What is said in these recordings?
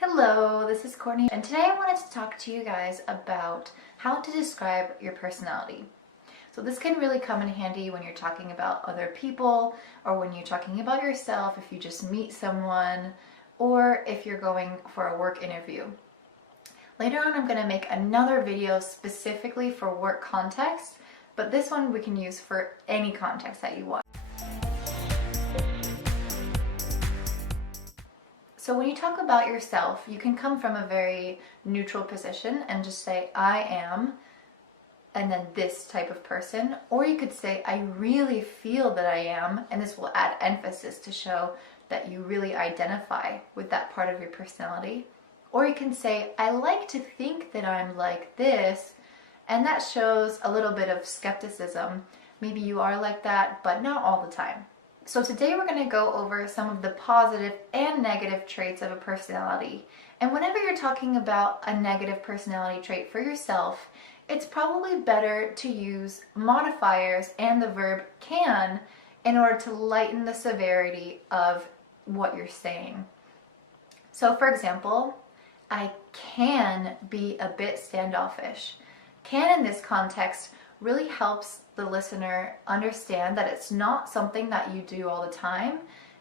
Hello, this is Courtney, and today I wanted to talk to you guys about how to describe your personality. So this can really come in handy when you're talking about other people, or when you're talking about yourself, if you just meet someone, or if you're going for a work interview. Later on, I'm going to make another video specifically for work context, but this one we can use for any context that you want. So when you talk about yourself, you can come from a very neutral position and just say, I am, and then this type of person. Or you could say, I really feel that I am, and this will add emphasis to show that you really identify with that part of your personality. Or you can say, I like to think that I'm like this, and that shows a little bit of skepticism. Maybe you are like that, but not all the time. So today we're going to go over some of the positive and negative traits of a personality. And whenever you're talking about a negative personality trait for yourself, it's probably better to use modifiers and the verb can in order to lighten the severity of what you're saying. So for example, I can be a bit standoffish. Can in this context really helps the listener understand that it's not something that you do all the time,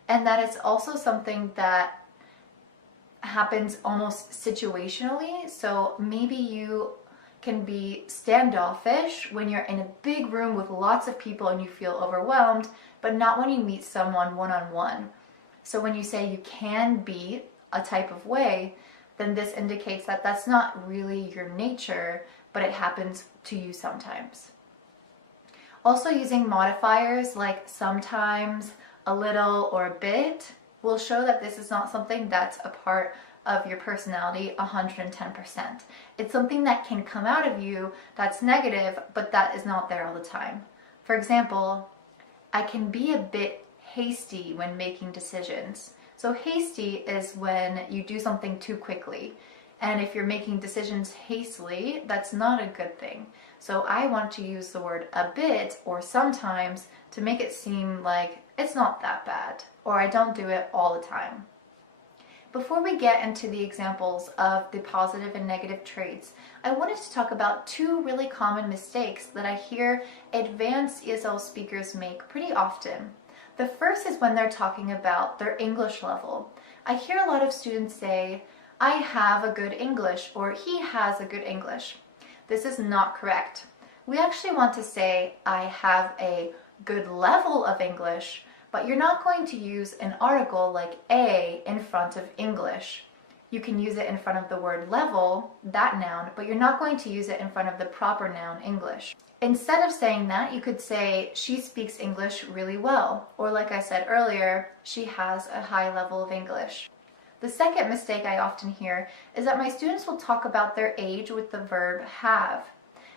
and that it's also something that happens almost situationally. So maybe you can be standoffish when you're in a big room with lots of people and you feel overwhelmed, but not when you meet someone one-on-one. So when you say you can be a type of way, then this indicates that that's not really your nature, but it happens to you sometimes. Also, using modifiers like sometimes, a little, or a bit will show that this is not something that's a part of your personality 110%. It's something that can come out of you that's negative, but that is not there all the time. For example, I can be a bit hasty when making decisions. So hasty is when you do something too quickly. And if you're making decisions hastily, that's not a good thing. So I want to use the word a bit or sometimes to make it seem like it's not that bad, or I don't do it all the time. Before we get into the examples of the positive and negative traits, I wanted to talk about two really common mistakes that I hear advanced ESL speakers make pretty often. The first is when they're talking about their English level. I hear a lot of students say, I have a good English, or he has a good English. This is not correct. We actually want to say, I have a good level of English, but you're not going to use an article like a in front of English. You can use it in front of the word level, that noun, but you're not going to use it in front of the proper noun English. Instead of saying that, you could say, she speaks English really well, or like I said earlier, she has a high level of English. The second mistake I often hear is that my students will talk about their age with the verb have.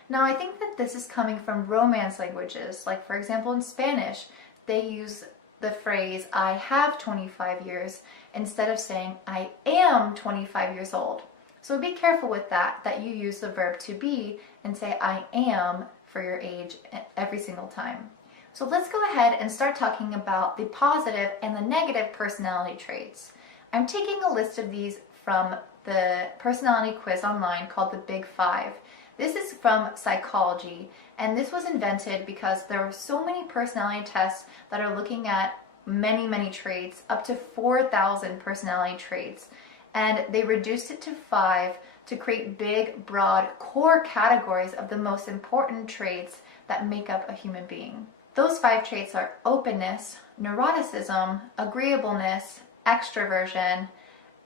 Now I think that this is coming from Romance languages, like for example in Spanish, they use the phrase I have 25 years instead of saying I am 25 years old. So be careful with that you use the verb to be and say I am for your age every single time. So let's go ahead and start talking about the positive and the negative personality traits. I'm taking a list of these from the personality quiz online called the Big Five. This is from psychology, and this was invented because there are so many personality tests that are looking at many traits, up to 4,000 personality traits, and they reduced it to 5 to create big, broad, core categories of the most important traits that make up a human being. Those 5 traits are openness, neuroticism, agreeableness, extroversion,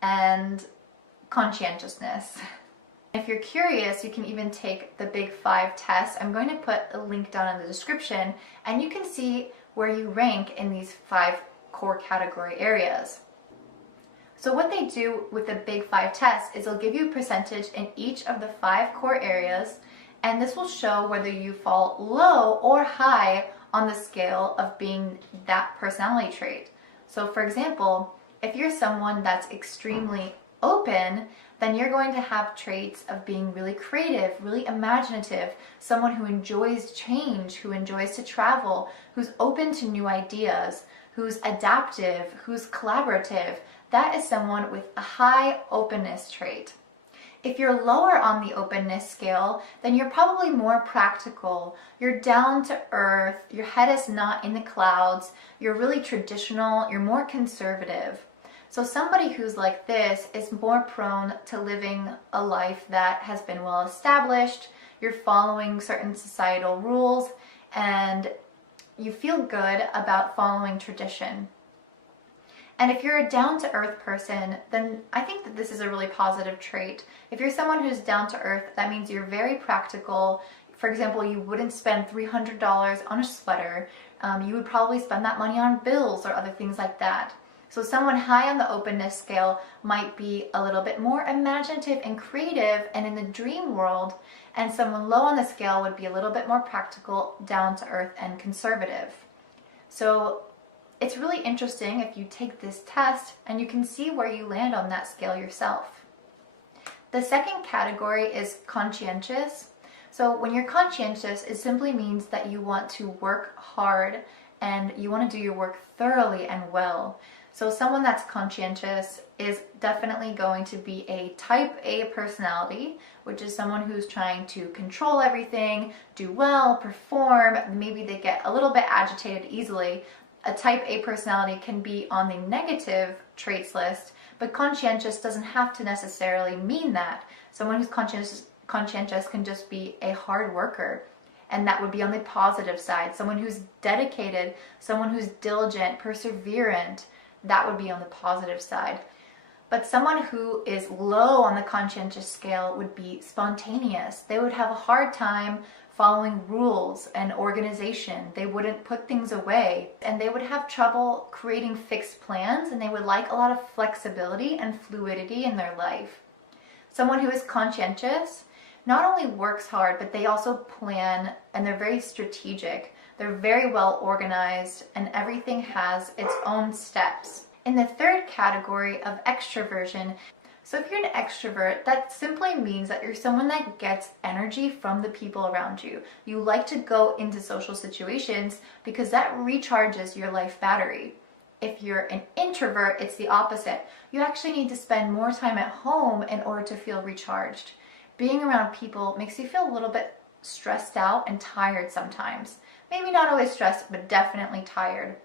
and conscientiousness. If you're curious, you can even take the Big Five test. I'm going to put a link down in the description, and you can see where you rank in these 5 core category areas. So what they do with the Big Five test is they'll give you a percentage in each of the 5 core areas, and this will show whether you fall low or high on the scale of being that personality trait. So for example, if you're someone that's extremely open, then you're going to have traits of being really creative, really imaginative, someone who enjoys change, who enjoys to travel, who's open to new ideas, who's adaptive, who's collaborative, that is someone with a high openness trait. If you're lower on the openness scale, then you're probably more practical. You're down to earth, your head is not in the clouds, you're really traditional, you're more conservative. So somebody who's like this is more prone to living a life that has been well established, you're following certain societal rules, and you feel good about following tradition. And if you're a down-to-earth person, then I think that this is a really positive trait. If you're someone who's down-to-earth, that means you're very practical. For example, you wouldn't spend $300 on a sweater. You would probably spend that money on bills or other things like that. So someone high on the openness scale might be a little bit more imaginative and creative and in the dream world, and someone low on the scale would be a little bit more practical, down-to-earth, and conservative. So it's really interesting if you take this test and you can see where you land on that scale yourself. The second category is conscientious. So when you're conscientious, it simply means that you want to work hard and you want to do your work thoroughly and well. So someone that's conscientious is definitely going to be a type A personality, which is someone who's trying to control everything, do well, perform. Maybe they get a little bit agitated easily. A type A personality can be on the negative traits list, but conscientious doesn't have to necessarily mean that. Someone who's conscientious can just be a hard worker, and that would be on the positive side. Someone who's dedicated, someone who's diligent, perseverant, that would be on the positive side. But someone who is low on the conscientious scale would be spontaneous. They would have a hard time following rules and organization. They wouldn't put things away, and they would have trouble creating fixed plans, and they would like a lot of flexibility and fluidity in their life. Someone who is conscientious not only works hard, but they also plan, and they're very strategic. They're very well organized, and everything has its own steps. In the third category of extroversion, so if you're an extrovert, that simply means that you're someone that gets energy from the people around you. You like to go into social situations because that recharges your life battery. If you're an introvert, it's the opposite. You actually need to spend more time at home in order to feel recharged. Being around people makes you feel a little bit stressed out and tired sometimes. Maybe not always stressed, but definitely tired.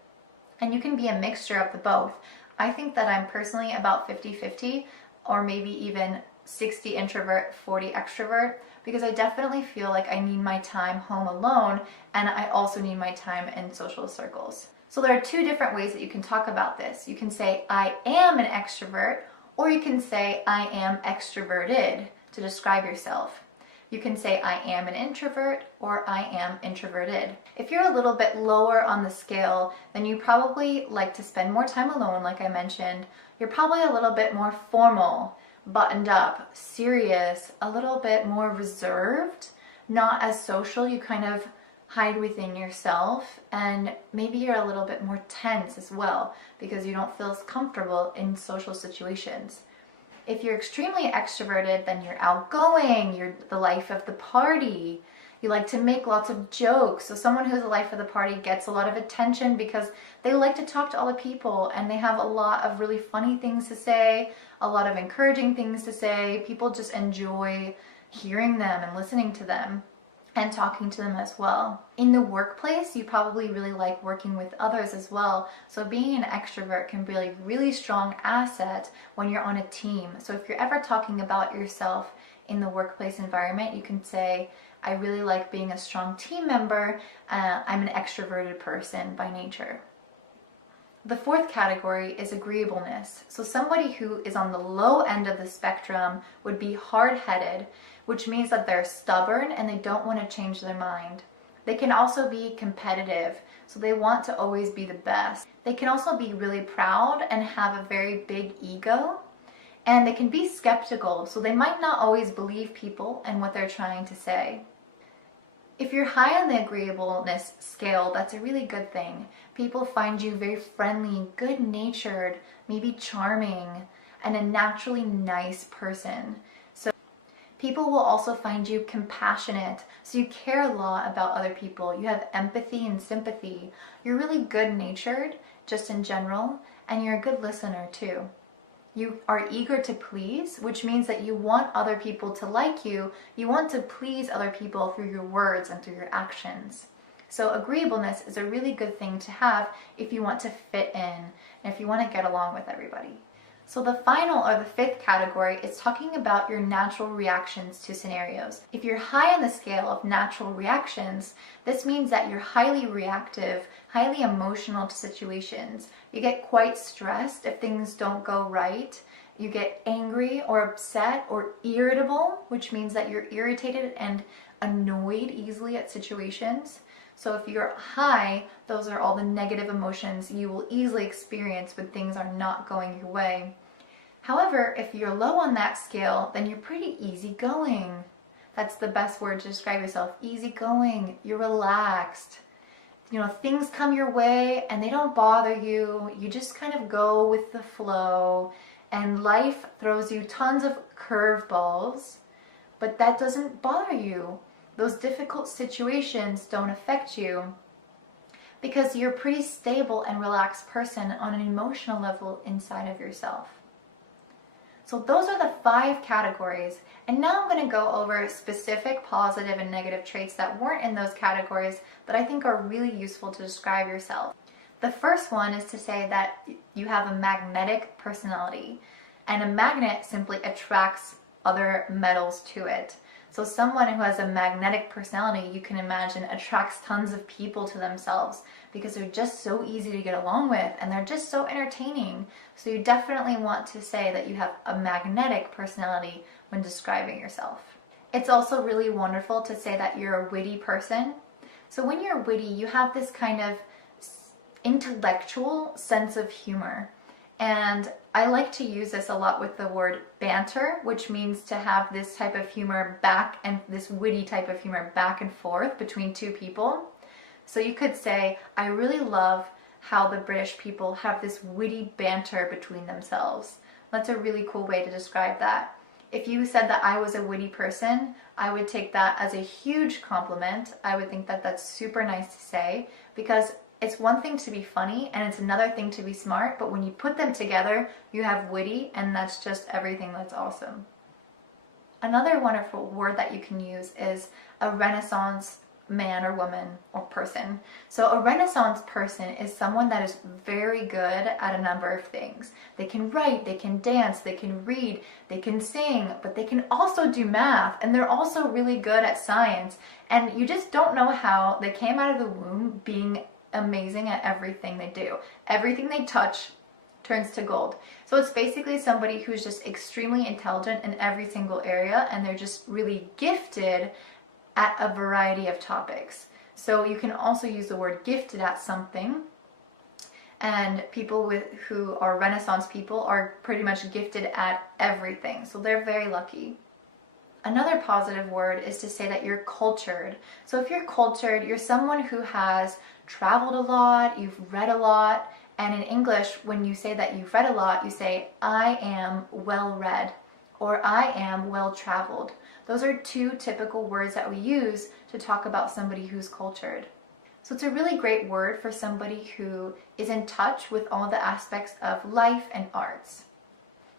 And you can be a mixture of the both. I think that I'm personally about 50-50, or maybe even 60 introvert, 40 extrovert, because I definitely feel like I need my time home alone, and I also need my time in social circles. So there are two different ways that you can talk about this. You can say, I am an extrovert, or you can say, I am extroverted to describe yourself. You can say, I am an introvert, or I am introverted. If you're a little bit lower on the scale, then you probably like to spend more time alone, like I mentioned. You're probably a little bit more formal, buttoned up, serious, a little bit more reserved, not as social. You kind of hide within yourself, and maybe you're a little bit more tense as well because you don't feel as comfortable in social situations. If you're extremely extroverted, then you're outgoing, you're the life of the party. You like to make lots of jokes. So someone who's the life of the party gets a lot of attention because they like to talk to other people, and they have a lot of really funny things to say, a lot of encouraging things to say. People just enjoy hearing them and listening to them and talking to them as well. In the workplace, you probably really like working with others as well. So being an extrovert can be a really strong asset when you're on a team. So if you're ever talking about yourself in the workplace environment, you can say, I really like being a strong team member. I'm an extroverted person by nature. The fourth category is agreeableness. So somebody who is on the low end of the spectrum would be hard-headed, which means that they're stubborn and they don't want to change their mind. They can also be competitive, so they want to always be the best. They can also be really proud and have a very big ego, and they can be skeptical, so they might not always believe people and what they're trying to say. If you're high on the agreeableness scale, that's a really good thing. People find you very friendly, good-natured, maybe charming, and a naturally nice person. So people will also find you compassionate, so you care a lot about other people. You have empathy and sympathy. You're really good-natured, just in general, and you're a good listener too. You are eager to please, which means that you want other people to like you. You want to please other people through your words and through your actions. So agreeableness is a really good thing to have if you want to fit in and if you want to get along with everybody. So the final, or the fifth category, is talking about your natural reactions to scenarios. If you're high on the scale of natural reactions, this means that you're highly reactive, highly emotional to situations. You get quite stressed if things don't go right. You get angry or upset or irritable, which means that you're irritated and annoyed easily at situations. So if you're high, those are all the negative emotions you will easily experience when things are not going your way. However, if you're low on that scale, then you're pretty easygoing. That's the best word to describe yourself. Easygoing. You're relaxed. Things come your way and they don't bother you. You just kind of go with the flow, and life throws you tons of curveballs, but that doesn't bother you. Those difficult situations don't affect you because you're a pretty stable and relaxed person on an emotional level inside of yourself. So those are the 5 categories. And now I'm going to go over specific positive and negative traits that weren't in those categories that I think are really useful to describe yourself. The first one is to say that you have a magnetic personality, and a magnet simply attracts other metals to it. So someone who has a magnetic personality, you can imagine, attracts tons of people to themselves because they're just so easy to get along with and they're just so entertaining. So you definitely want to say that you have a magnetic personality when describing yourself. It's also really wonderful to say that you're a witty person. So when you're witty, you have this kind of intellectual sense of humor. And I like to use this a lot with the word banter, which means to have this type of humor back, and this witty type of humor back and forth between two people. So you could say, I really love how the British people have this witty banter between themselves. That's a really cool way to describe that. If you said that I was a witty person, I would take that as a huge compliment. I would think that that's super nice to say, because it's one thing to be funny and it's another thing to be smart, but when you put them together, you have witty, and that's just everything that's awesome. Another wonderful word that you can use is a Renaissance man or woman or person. So a Renaissance person is someone that is very good at a number of things. They can write, they can dance, they can read, they can sing, but they can also do math, and they're also really good at science. And you just don't know how they came out of the womb being amazing at everything they do. Everything they touch turns to gold. So it's basically somebody who's just extremely intelligent in every single area, and they're just really gifted at a variety of topics. So you can also use the word gifted at something, and people who are Renaissance people are pretty much gifted at everything. So they're very lucky. Another positive word is to say that you're cultured. So if you're cultured, you're someone who has traveled a lot, you've read a lot, and in English, when you say that you've read a lot, you say, I am well read, or I am well traveled. Those are 2 typical words that we use to talk about somebody who's cultured. So it's a really great word for somebody who is in touch with all the aspects of life and arts.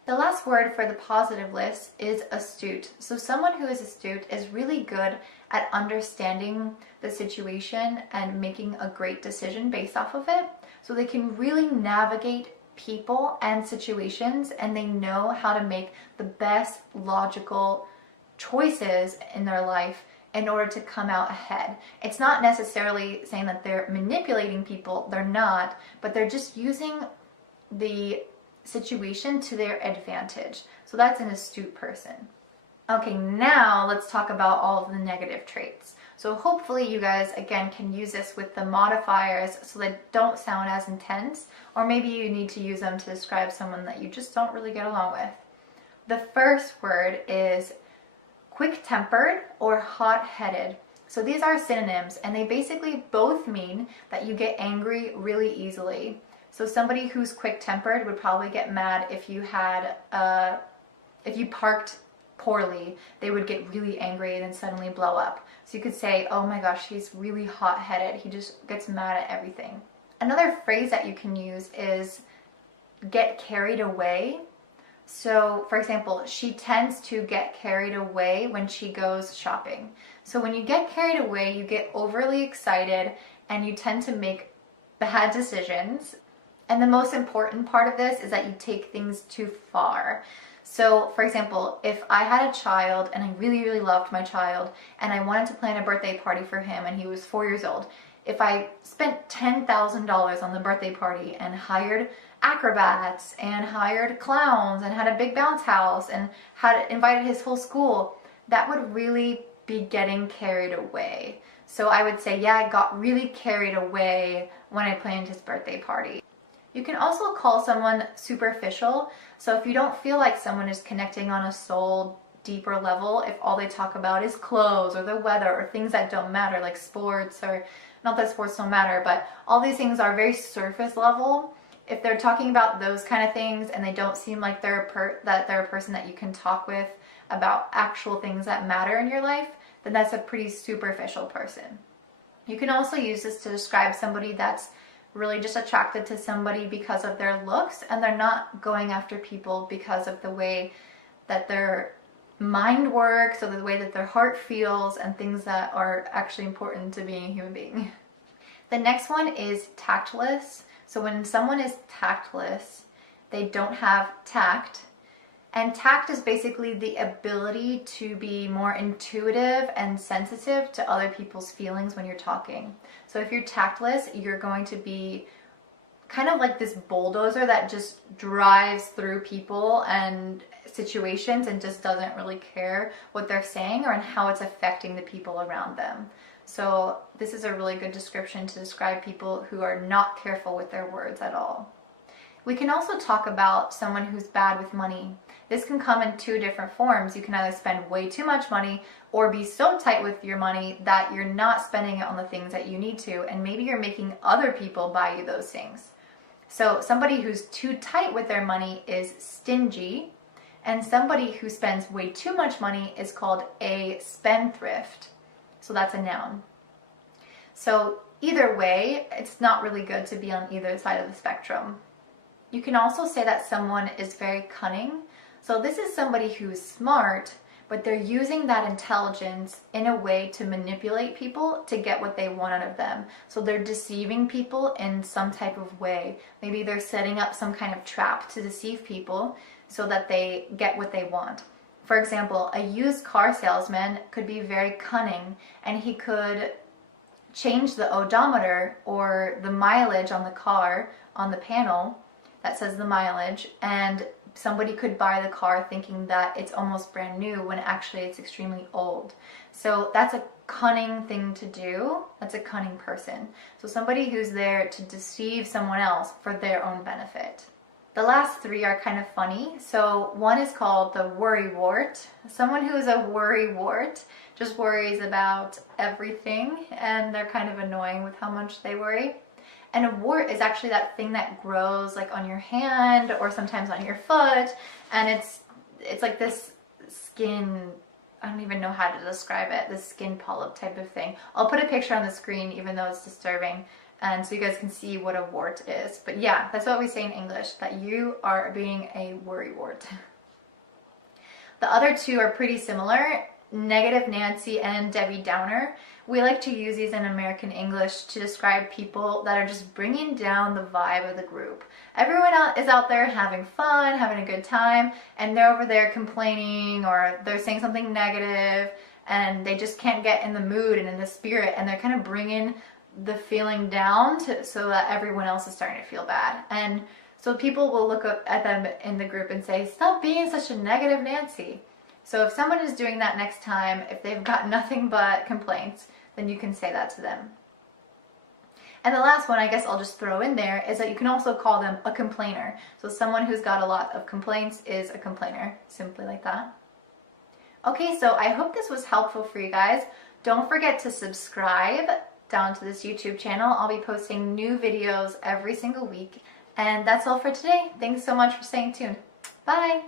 The last word for the positive list is astute. So someone who is astute is really good at understanding the situation and making a great decision based off of it. So they can really navigate people and situations, and they know how to make the best logical choices in their life in order to come out ahead. It's not necessarily saying that they're manipulating people, they're not, but they're just using the situation to their advantage. So that's an astute person. Okay, now let's talk about all of the negative traits. So hopefully you guys, again, can use this with the modifiers so they don't sound as intense, or maybe you need to use them to describe someone that you just don't really get along with. The first word is quick-tempered or hot-headed. So these are synonyms, and they basically both mean that you get angry really easily. So somebody who's quick-tempered would probably get mad if you parked poorly. They would get really angry and then suddenly blow up. So you could say, oh my gosh, he's really hot-headed. He just gets mad at everything. Another phrase that you can use is get carried away. So, for example, she tends to get carried away when she goes shopping. So when you get carried away, you get overly excited and you tend to make bad decisions. And the most important part of this is that you take things too far. So, for example, if I had a child and I really, really loved my child and I wanted to plan a birthday party for him and he was 4 years old, if I spent $10,000 on the birthday party and hired acrobats and hired clowns and had a big bounce house and had invited his whole school, that would really be getting carried away. So I would say, yeah, I got really carried away when I planned his birthday party. You can also call someone superficial. So if you don't feel like someone is connecting on a soul deeper level, if all they talk about is clothes or the weather or things that don't matter like sports, or not that sports don't matter, but all these things are very surface level. If they're talking about those kind of things and they don't seem like they're a person that you can talk with about actual things that matter in your life, then that's a pretty superficial person. You can also use this to describe somebody that's really just attracted to somebody because of their looks, and they're not going after people because of the way that their mind works or the way that their heart feels and things that are actually important to being a human being. The next one is tactless. So when someone is tactless, they don't have tact. And tact is basically the ability to be more intuitive and sensitive to other people's feelings when you're talking. So if you're tactless, you're going to be kind of like this bulldozer that just drives through people and situations and just doesn't really care what they're saying or how it's affecting the people around them. So this is a really good description to describe people who are not careful with their words at all. We can also talk about someone who's bad with money. This can come in two different forms. You can either spend way too much money or be so tight with your money that you're not spending it on the things that you need to, and maybe you're making other people buy you those things. So somebody who's too tight with their money is stingy, and somebody who spends way too much money is called a spendthrift. So that's a noun. So either way, it's not really good to be on either side of the spectrum. You can also say that someone is very cunning. So this is somebody who's smart, but they're using that intelligence in a way to manipulate people to get what they want out of them. So they're deceiving people in some type of way. Maybe they're setting up some kind of trap to deceive people so that they get what they want. For example, a used car salesman could be very cunning, and he could change the odometer or the mileage on the car on the panel that says the mileage, and somebody could buy the car thinking that it's almost brand new when actually it's extremely old. So that's a cunning thing to do. That's a cunning person. So somebody who's there to deceive someone else for their own benefit. The last three are kind of funny. So one is called the worrywart. Someone who is a worrywart just worries about everything, and they're kind of annoying with how much they worry. And a wart is actually that thing that grows like on your hand or sometimes on your foot, and it's like this skin, I don't even know how to describe it, this skin polyp type of thing. I'll put a picture on the screen even though it's disturbing, and so you guys can see what a wart is. But yeah, that's what we say in English, that you are being a worrywart. The other two are pretty similar, Negative Nancy and Debbie Downer. We like to use these in American English to describe people that are just bringing down the vibe of the group. Everyone is out there having fun, having a good time, and they're over there complaining or they're saying something negative, and they just can't get in the mood and in the spirit, and they're kind of bringing the feeling down so that everyone else is starting to feel bad. And so people will look up at them in the group and say, "Stop being such a negative Nancy." So if someone is doing that next time, if they've got nothing but complaints, then you can say that to them. And the last one, I guess I'll just throw in there, is that you can also call them a complainer. So someone who's got a lot of complaints is a complainer, simply like that. Okay, so I hope this was helpful for you guys. Don't forget to subscribe down to this YouTube channel. I'll be posting new videos every single week. And that's all for today. Thanks so much for staying tuned. Bye!